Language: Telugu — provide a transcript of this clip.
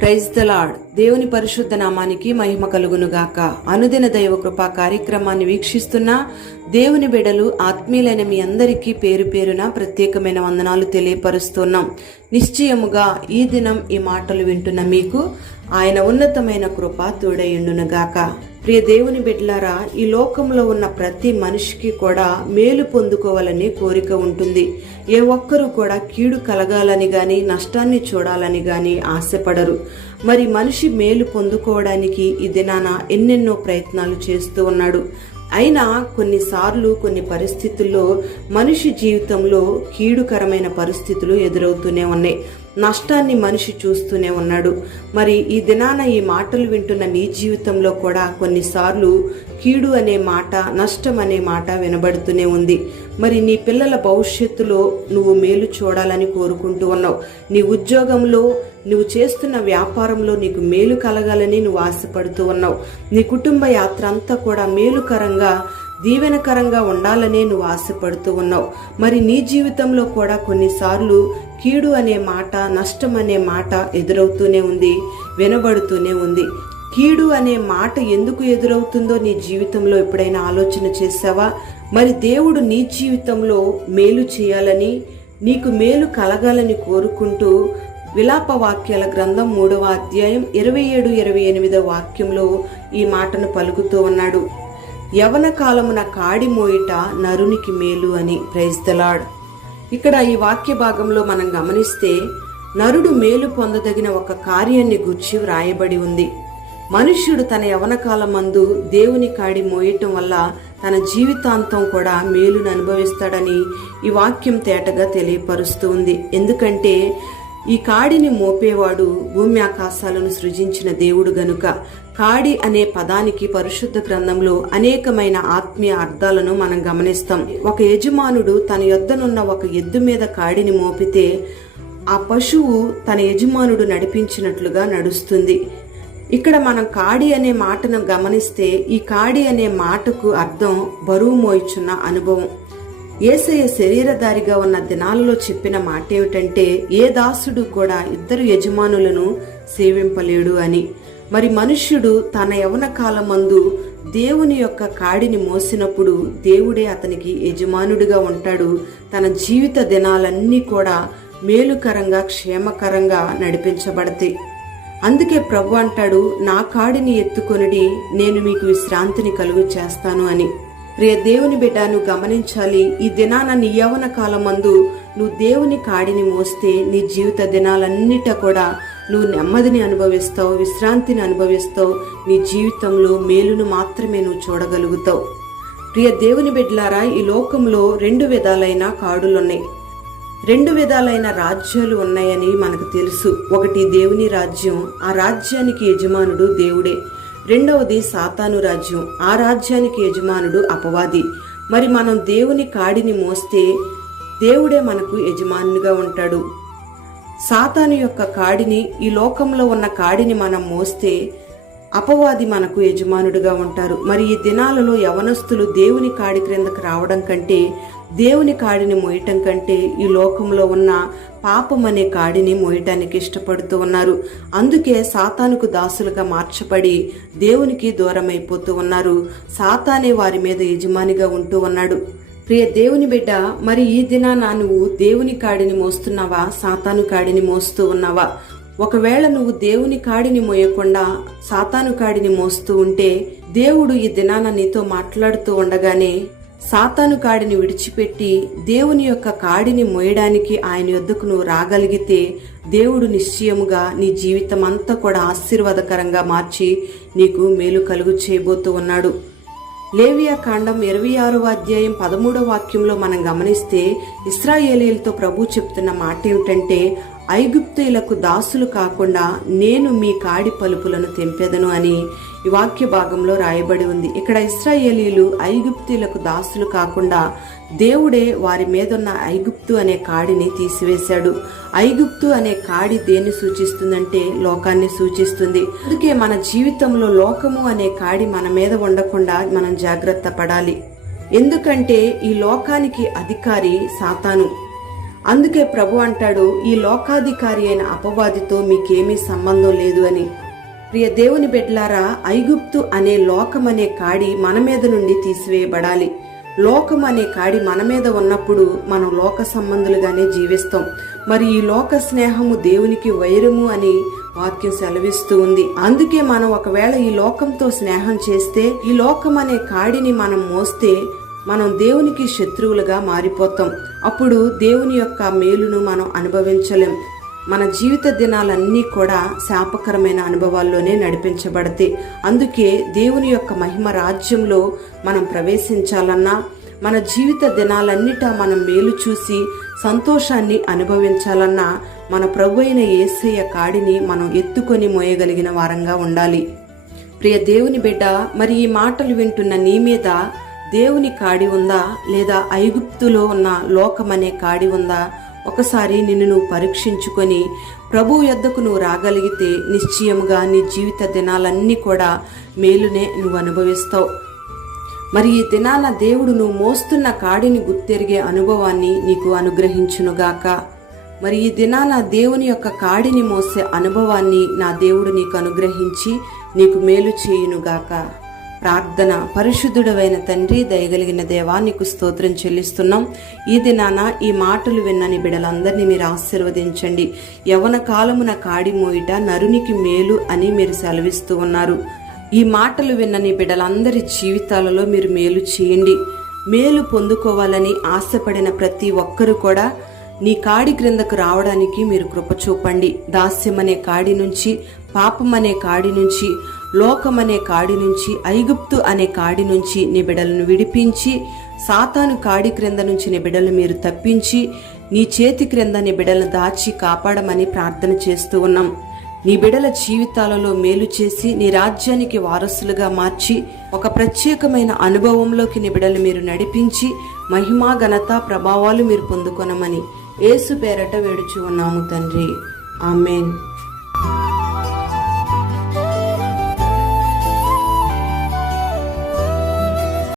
Praise the lord. దేవుని పరిశుద్ధ నామానికి మహిమ కలుగునుగాక. అనుదిన దైవ కృపా కార్యక్రమాన్ని వీక్షిస్తున్న దేవుని బిడ్డలు ఆత్మీయులైన మీ అందరికీ పేరు పేరున ప్రత్యేకమైన వందనాలు తెలియపరుస్తున్నాం. నిశ్చయముగా ఈ దినం ఈ మాటలు వింటున్న మీకు ఆయన ఉన్నతమైన కృప తోడయుండునుగాక. ప్రియ దేవుని బిడ్డలారా, ఈ లోకంలో ఉన్న ప్రతి మనిషికి కూడా మేలు పొందుకోవాలని కోరిక ఉంటుంది. ఏ ఒక్కరూ కూడా కీడు కలగాలని గాని నష్టాన్ని చూడాలని గాని ఆశపడరు. మరి మనిషి మేలు పొందుకోవడానికి ఈ దినాన ఎన్నెన్నో ప్రయత్నాలు చేస్తూ ఉన్నాడు. అయినా కొన్నిసార్లు కొన్ని పరిస్థితుల్లో మనిషి జీవితంలో కీడుకరమైన పరిస్థితులు ఎదురవుతూనే ఉన్నాయి. నష్టాన్ని మనిషి చూస్తూనే ఉన్నాడు. మరి ఈ దినాన ఈ మాటలు వింటున్న నీ జీవితంలో కూడా కొన్నిసార్లు కీడు అనే మాట, నష్టం అనే మాట వినబడుతూనే ఉంది. మరి నీ పిల్లల భవిష్యత్తులో నువ్వు మేలు చూడాలని కోరుకుంటూ ఉన్నావు. నీ ఉద్యోగంలో, నువ్వు చేస్తున్న వ్యాపారంలో నీకు మేలు కలగాలని నువ్వు ఆశపడుతూ ఉన్నావు. నీ కుటుంబ యాత్ర అంతా కూడా మేలుకరంగా, దీవెనకరంగా ఉండాలనే నువ్వు ఆశపడుతూ ఉన్నావు. మరి నీ జీవితంలో కూడా కొన్నిసార్లు కీడు అనే మాట, నష్టం అనే మాట ఎదురవుతూనే ఉంది, వినబడుతూనే ఉంది. కీడు అనే మాట ఎందుకు ఎదురవుతుందో నీ జీవితంలో ఎప్పుడైనా ఆలోచన చేసావా? మరి దేవుడు నీ జీవితంలో మేలు చేయాలని, నీకు మేలు కలగాలని కోరుకుంటూ విలాప వాక్యాల గ్రంథం 3వ అధ్యాయం 27-28 వాక్యంలో ఈ మాటను పలుకుతూ ఉన్నాడు. యవన కాలమున కాడి మోయిట నరునికి మేలు అని. Praise the lord. ఇక్కడ ఈ వాక్య భాగంలో మనం గమనిస్తే నరుడు మేలు పొందదగిన ఒక కార్యాన్ని గూర్చి వ్రాయబడి ఉంది. మనుష్యుడు తన యవన కాలమందు దేవుని కాడి మోయటం వల్ల తన జీవితాంతం కూడా మేలును అనుభవిస్తాడని ఈ వాక్యం తేటగా తెలియపరుస్తూ ఉంది. ఎందుకంటే ఈ కాడిని మోపేవాడు భూమి ఆకాశాలను సృజించిన దేవుడు గనుక. కాడి అనే పదానికి పరిశుద్ధ గ్రంథంలో అనేకమైన ఆత్మీయ అర్థాలను మనం గమనిస్తాం. ఒక యజమానుడు తన యొద్దనున్న ఒక ఎద్దు మీద కాడిని మోపితే ఆ పశువు తన యజమానుడు నడిపించినట్లుగా నడుస్తుంది. ఇక్కడ మనం కాడి అనే మాటను గమనిస్తే ఈ కాడి అనే మాటకు అర్థం బరువు మోయిచున్న అనుభవం. యేసయ్య శరీరధారిగా ఉన్న దినాలలో చెప్పిన మాట ఏమిటంటే, ఏ దాసుడు కూడా ఇద్దరు యజమానులను సేవింపలేడు అని. మరి మనుష్యుడు తన యవన కాలమందు దేవుని యొక్క కాడిని మోసినప్పుడు దేవుడే అతనికి యజమానుడిగా ఉంటాడు. తన జీవిత దినాలన్నీ కూడా మేలుకరంగా, క్షేమకరంగా నడిపించబడతాయి. అందుకే ప్రభు అంటాడు, నా కాడిని ఎత్తుకొనిడి, నేను మీకు విశ్రాంతిని కలుగు చేస్తాను అని. ప్రియ దేవుని బిడ్డ, నువ్వు గమనించాలి, ఈ దినాన నీ యవన కాలమందు నువ్వు దేవుని కాడిని మోస్తే నీ జీవిత దినాలన్నిట కూడా నువ్వు నెమ్మదిని అనుభవిస్తావు, విశ్రాంతిని అనుభవిస్తావు. నీ జీవితంలో మేలును మాత్రమే నువ్వు చూడగలుగుతావు. ప్రియ దేవుని బిడ్డలారా, ఈ లోకంలో 2 విధాలైన కాడులున్నాయి, 2 విధాలైన రాజ్యాలు ఉన్నాయని మనకు తెలుసు. ఒకటి దేవుని రాజ్యం, ఆ రాజ్యానికి యజమానుడు దేవుడే. రెండవది సాతాను రాజ్యం, ఆ రాజ్యానికి యజమానుడు అపవాది. మరి మనం దేవుని కాడిని మోస్తే దేవుడే మనకు యజమానునిగా ఉంటాడు. సాతాను యొక్క కాడిని, ఈ లోకంలో ఉన్న కాడిని మనం మోస్తే అపవాది మనకు యజమానుడిగా ఉంటారు. మరి ఈ దినాలలో యవనస్తులు దేవుని కాడి క్రిందకు రావడం కంటే, దేవుని కాడిని మోయటం కంటే ఈ లోకంలో ఉన్న పాపం అనే కాడిని మోయటానికి ఇష్టపడుతూ ఉన్నారు. అందుకే సాతానుకు దాసులుగా మార్చబడి దేవునికి దూరం అయిపోతూ ఉన్నారు. సాతానే వారి మీద యజమానిగా ఉంటూ ఉన్నాడు. ప్రియ దేవుని బిడ్డ, మరి ఈ దినాన నువ్వు దేవుని కాడిని మోస్తున్నావా, సాతాను కాడిని మోస్తూ ఉన్నావా? ఒకవేళ నువ్వు దేవుని కాడిని మోయకుండా సాతాను కాడిని మోస్తూ ఉంటే, దేవుడు ఈ దినాన నీతో మాట్లాడుతూ ఉండగానే సాతాను కాడిని విడిచిపెట్టి దేవుని యొక్క కాడిని మోయడానికి ఆయన యొద్దకు నువ్వు రాగలిగితే, దేవుడు నిశ్చయముగా నీ జీవితం అంతా కూడా ఆశీర్వాదకరంగా మార్చి నీకు మేలు కలుగు చేయబోతూ ఉన్నాడు. లేవియా కాండం 26వ అధ్యాయం 13వ వాక్యంలో మనం గమనిస్తే ఇశ్రాయేలీయులతో ప్రభు చెప్తున్న మాట ఏమిటంటే, ఐగుప్తీయులకు దాసులు కాకుండా నేను మీ కాడి పలుపులను తెంపెదను అని ఈ వాక్య భాగంలో రాయబడి ఉంది. ఇక్కడ ఇశ్రాయేలీయులు ఐగుప్తీయులకు దాసులు కాకుండా దేవుడే వారి మీదున్న ఐగుప్తు అనే కాడిని తీసివేశాడు. ఐగుప్తు అనే కాడి దేన్ని సూచిస్తుందంటే లోకాన్ని సూచిస్తుంది. అందుకే మన జీవితంలో లోకము అనే కాడి మన మీద ఉండకుండా మనం జాగ్రత్త పడాలి. ఎందుకంటే ఈ లోకానికి అధికారి సాతాను. అందుకే ప్రభు అంటాడు, ఈ లోకాధికారి అయిన అపవాదితో మీకేమీ సంబంధం లేదు అని. ప్రియ దేవుని బిడ్డలారా, ఐగుప్తు అనే లోకం అనే కాడి మన మీద నుండి తీసివేయబడాలి. లోకం అనే కాడి మన మీద ఉన్నప్పుడు మనం లోక సంబంధులుగానే జీవిస్తాం. మరి ఈ లోక స్నేహము దేవునికి వైరము అని వాక్యం సెలవిస్తూ ఉంది. అందుకే మనం ఒకవేళ ఈ లోకంతో స్నేహం చేస్తే, ఈ లోకం అనే కాడిని మనం మోస్తే మనం దేవునికి శత్రువులుగా మారిపోతాం. అప్పుడు దేవుని యొక్క మేలును మనం అనుభవించలేం. మన జీవిత దినాలన్నీ కూడా శాపకరమైన అనుభవాల్లోనే నడిపించబడతాయి. అందుకే దేవుని యొక్క మహిమ రాజ్యంలో మనం ప్రవేశించాలన్నా, మన జీవిత దినాలన్నిటా మనం మేలు చూసి సంతోషాన్ని అనుభవించాలన్నా మన ప్రభు అయిన యేసయ్య కాడిని మనం ఎత్తుకొని మోయగలిగిన వారంగా ఉండాలి. ప్రియ దేవుని బిడ్డ, మరి ఈ మాటలు వింటున్న నీ మీద దేవుని కాడి ఉందా, లేదా ఐగుప్తులో ఉన్న లోకమనే కాడి ఉందా? ఒకసారి నిన్ను నువ్వు పరీక్షించుకొని ప్రభువు యొద్దకు నువ్వు రాగలిగితే నిశ్చయముగా నీ జీవిత దినాలన్నీ కూడా మేలునే నువ్వు అనుభవిస్తావు. మరి ఈ దినాన దేవుడు నువ్వు మోస్తున్న కాడిని గుర్తెరిగే అనుభవాన్ని నీకు అనుగ్రహించునుగాక. మరి ఈ దినాన దేవుని యొక్క కాడిని మోసే అనుభవాన్ని నా దేవుడు నీకు అనుగ్రహించి నీకు మేలు చేయునుగాక. ప్రార్థన. పరిశుద్ధుడవైన తండ్రి, దయగలిగిన దేవా, నీకు స్తోత్రం చెల్లిస్తున్నాం. ఈ దినాన ఈ మాటలు విన్నని బిడ్డలందరినీ మీరు ఆశీర్వదించండి. యవ్వన కాలమున కాడి మోయిట నరునికి మేలు అని మీరు సెలవిస్తూ ఉన్నారు. ఈ మాటలు విన్నని బిడ్డలందరి జీవితాలలో మీరు మేలు చేయండి. మేలు పొందుకోవాలని ఆశపడిన ప్రతి ఒక్కరూ కూడా నీ కాడి క్రిందకు రావడానికి మీరు కృప చూపండి. దాస్యమనే కాడి నుంచి, పాపమనే కాడి నుంచి, లోకమనే కాడి నుంచి, ఐగుప్తు అనే కాడి నుంచి నీ బిడ్డలను విడిపించి, సాతాను కాడి క్రింద నుంచి నీ బిడ్డలు మీరు తప్పించి, నీ చేతి క్రింద నీ బిడ్డలను దాచి కాపాడమని ప్రార్థన చేస్తూ ఉన్నాం. నీ బిడ్డల జీవితాలలో మేలు చేసి నీ రాజ్యానికి వారసులుగా మార్చి ఒక ప్రత్యేకమైన అనుభవంలోకి నీ బిడ్డలు మీరు నడిపించి మహిమా ఘనత ప్రభావాలు మీరు పొందుకొనమని యేసు పేరట వేడుచు ఉన్నాము తండ్రి. ఆమేన్.